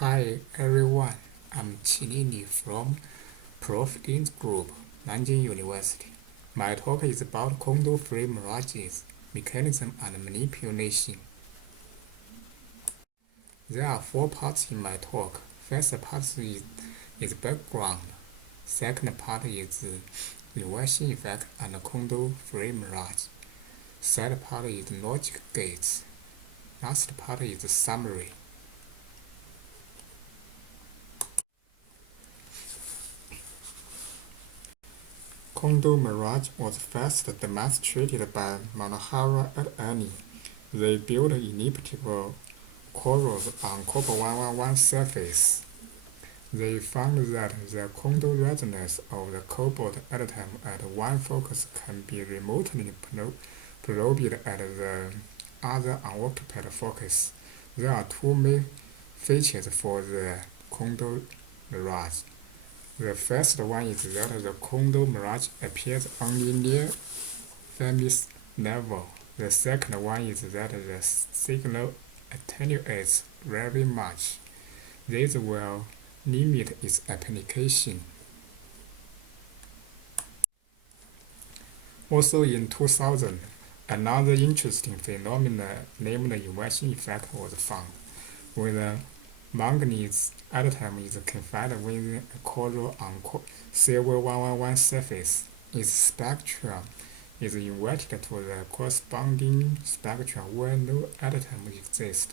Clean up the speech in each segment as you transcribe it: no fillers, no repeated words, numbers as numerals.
Hi everyone, I'm Qili from Prof. Dean's Group, Nanjing University. My talk is about Kondo-free mirages, mechanism and manipulation. There are 4 parts in my talk. First part is background. Second part is reversion effect and Kondo-free mirage. Third part is logic gates. Last part is summary. Kondo mirage was first demonstrated by Manohara and Annie. They built elliptical corals on cobalt-111 surface. They found that the Kondo resonance of the cobalt atom at one focus can be remotely probed at the other unoccupied focus. There are 2 main features for the Kondo mirage. The first one is that the Kondo mirage appears only near Fermi's level. The second one is that the signal attenuates very much. This will limit its application. Also in 2000, another interesting phenomenon named inversion effect was found. When the manganese atom is confined within a coral on silver 111 surface, its spectrum is inverted to the corresponding spectrum where no atom exists.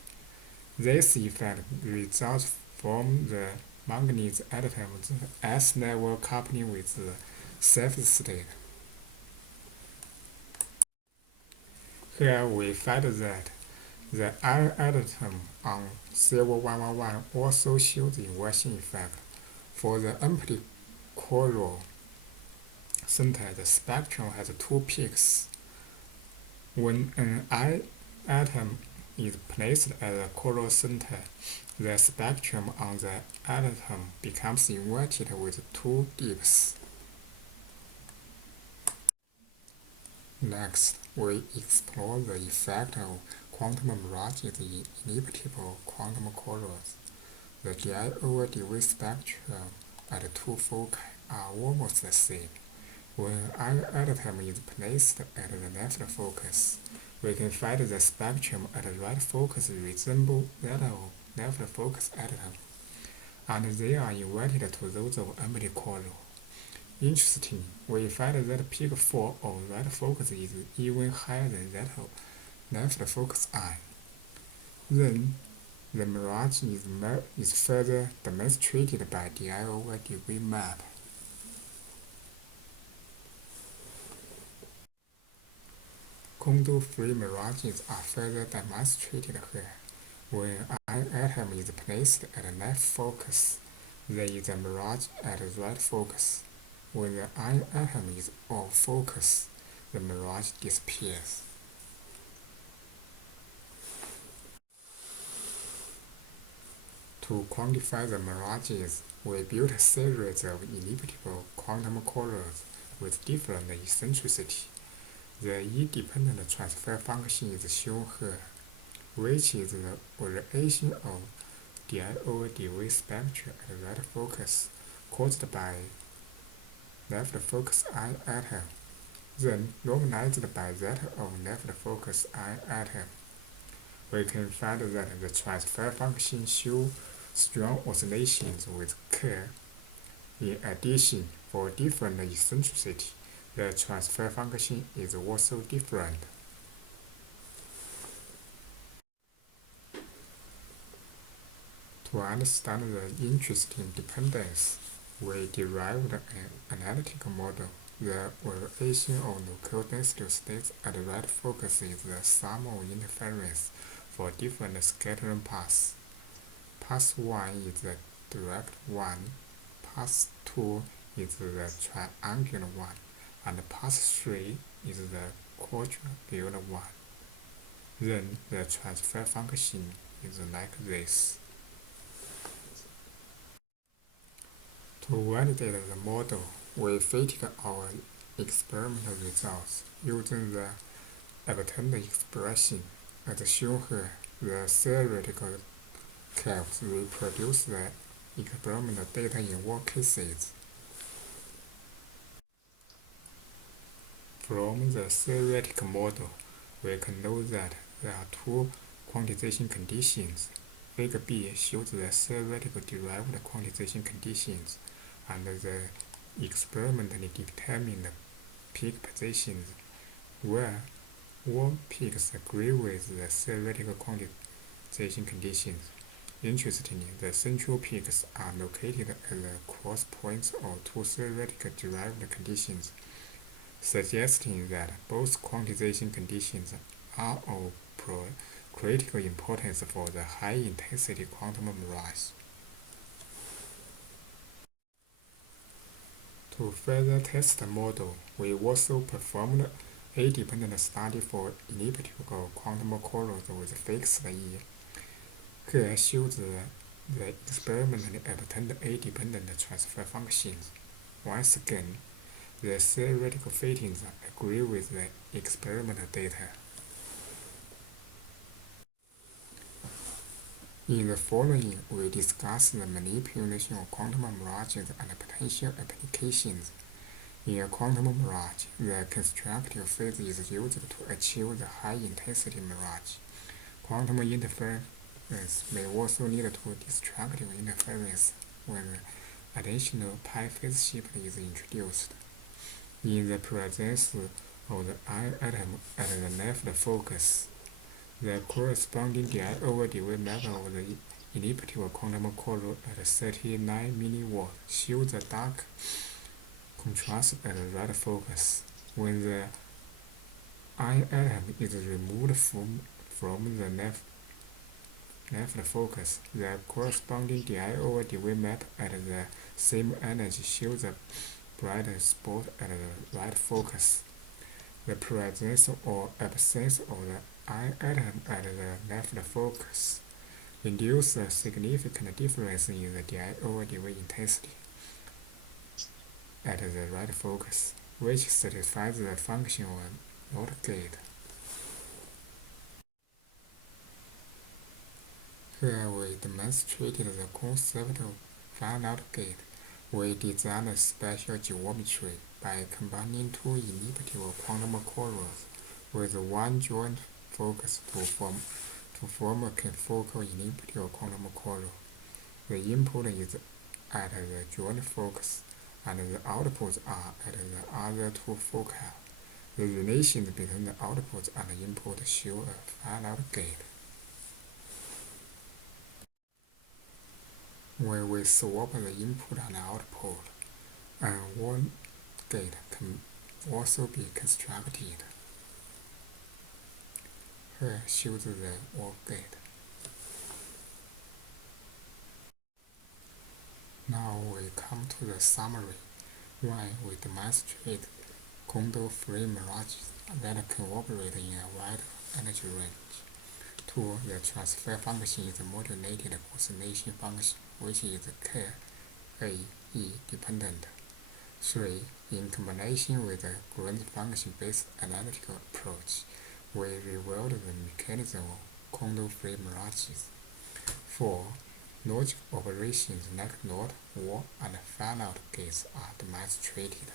This effect results from the manganese atom's S level coupling with the surface state. Here we find that the iron atom on silver 111 also shows the inversion effect. For the empty coral center, the spectrum has 2 peaks. When an iron atom is placed at the coral center, the spectrum on the atom becomes inverted with 2 dips. Next, we explore the effect of quantum mirages in elliptical quantum corals. The di/dv spectrum at 2 foci are almost the same. When an iron atom is placed at the left focus, we can find the spectrum at the right focus resemble that of left focus atom, and they are inverted to those of empty coral. Interesting, we find that peak 4 of right focus is even higher than that of left focus eye. Then, the mirage is further demonstrated by di/dv map. Kondo-free mirages are further demonstrated here. When an atom is placed at left focus, there is a mirage at right focus. When the iron atom is off focus, the mirage disappears. To quantify the mirages, we built a series of elliptical quantum corals with different eccentricity. The E-dependent transfer function is shown here, which is the variation of di/dv spectra at right focus caused by left focus iron atom, then normalized by that of left focus iron atom. We can find that the transfer function shows strong oscillations with K. In addition, for different eccentricity, the transfer function is also different. To understand the interesting dependence, we derived an analytical model. The variation of nucleodensity states at right focus is the sum of interference for different scattering paths. Path 1 is the direct one, path 2 is the triangular one, and path 3 is the quadrangular one. Then the transfer function is like this. To validate the model, we fitted our experimental results using the obtained expression. As shown here, the theoretical curves reproduce the experimental data in all cases. From the theoretical model, we can know that there are two quantization conditions. Figure B shows the theoretical derived quantization conditions and the experimentally determined peak positions, where all peaks agree with the theoretical quantization conditions. Interestingly, the central peaks are located at the cross points of two theoretical derived conditions, suggesting that both quantization conditions are of critical importance for the high-intensity quantum mirage. To further test the model, we also performed a dependent study for elliptical quantum corals with fixed E. Here shows the experimentally obtained A-dependent transfer functions. Once again, the theoretical fittings agree with the experimental data. In the following, we discuss the manipulation of quantum mirages and potential applications. In a quantum mirage, the constructive phase is used to achieve the high-intensity mirage. Quantum interference may also lead to destructive interference when additional pi phase shift is introduced. In the presence of the I atom at the left focus, the corresponding di/dy map of the elliptical quantum coil at 39 mV shows the dark contrast at the right focus. When the I atom is removed from the left focus, the corresponding di/dy map at the same energy shows a bright spot at the right focus. The presence or absence of the I atom at the left focus induces a significant difference in the di/dy intensity at the right focus, which satisfies the function of a NOT gate. Here we demonstrated the concept of fan-out gate. We designed a special geometry by combining two elliptical quantum coils with one joint focus to form a confocal elliptical quantum coil. The input is at the joint focus, and the outputs are at the other two foci. The relations between the outputs and input show a fan-out gate. When we swap the input and output, an OR gate can also be constructed. Here shows the OR gate. Now we come to the summary, where we demonstrate Kondo-free mirages that can operate in a wide energy range. 2. The transfer function is a modulated oscillation function, which is K-A-E dependent. 3. In combination with a Green's function-based analytical approach, we revealed the mechanism of Kondo-free mirages. 4. Logic operations like NOT, OR, and fan-out gates are demonstrated.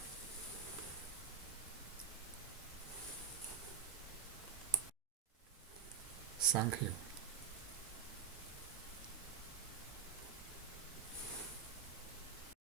Thank you.